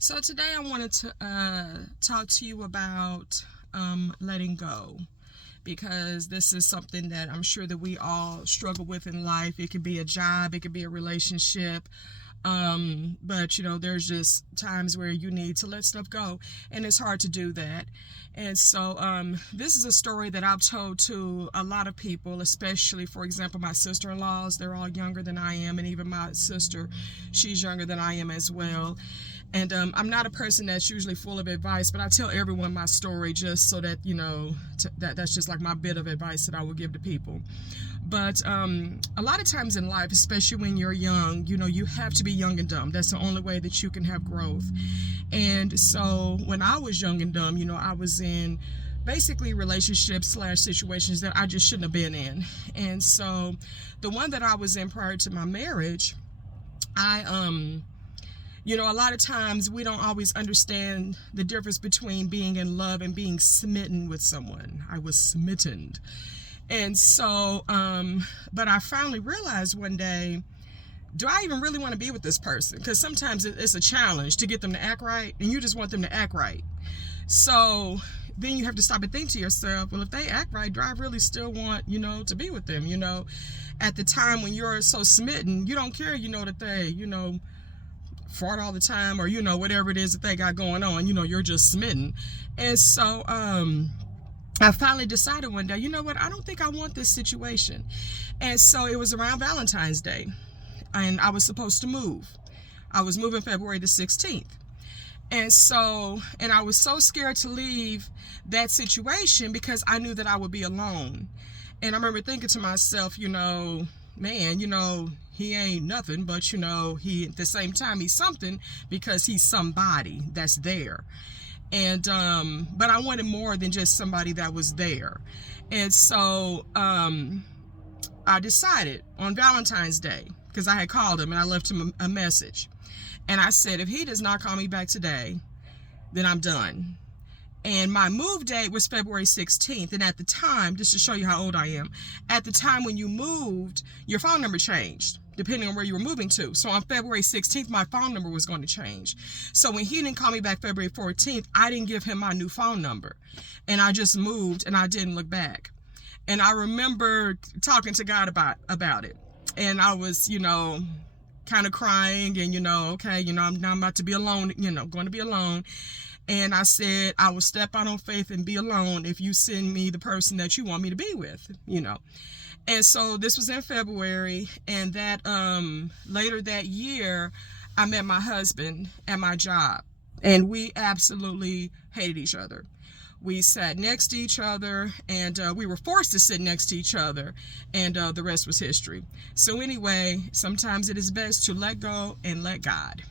So today I wanted to talk to you about letting go, because this is something that I'm sure that we all struggle with in life. It could be a job, it could be a relationship, but there's just times where you need to let stuff go, and it's hard to do that. And so this is a story that I've told to a lot of people, especially, for example, my sister-in-laws. They're all younger than I am, and even my sister, she's younger than I am as well. And I'm not a person that's usually full of advice, but I tell everyone my story just so that, that's just like my bit of advice that I will give to people. But a lot of times in life, especially when you're young, you have to be young and dumb. That's the only way that you can have growth. And so when I was young and dumb, I was in basically relationships / situations that I just shouldn't have been in. And so the one that I was in prior to my marriage, a lot of times we don't always understand the difference between being in love and being smitten with someone. I was smitten. And so, but I finally realized one day, do I even really want to be with this person? Because sometimes it's a challenge to get them to act right, and you just want them to act right. So then you have to stop and think to yourself, well, if they act right, do I really still want, to be with them? At the time when you're so smitten, you don't care, that they, fart all the time, or whatever it is that they got going on, you're just smitten. And so I finally decided one day, you know what, I don't think I want this situation. And so it was around Valentine's Day, and I was supposed to move. I was moving February the 16th. And I was so scared to leave that situation because I knew that I would be alone. And I remember thinking to myself, man, he ain't nothing, but he, at the same time, he's something, because he's somebody that's there. And but I wanted more than just somebody that was there. And so I decided on Valentine's Day, because I had called him and I left him a message, and I said, if he does not call me back today, then I'm done. And my move date was February 16th. And at the time, just to show you how old I am, at the time when you moved, your phone number changed, depending on where you were moving to. So on February 16th, my phone number was going to change. So when he didn't call me back February 14th, I didn't give him my new phone number. And I just moved, and I didn't look back. And I remember talking to God about it. And I was, kind of crying, and, okay, I'm about to be alone, going to be alone. And I said, I will step out on faith and be alone if you send me the person that you want me to be with, And so this was in February, and that later that year, I met my husband at my job, and we absolutely hated each other. We sat next to each other, and we were forced to sit next to each other, and the rest was history. So anyway, sometimes it is best to let go and let God.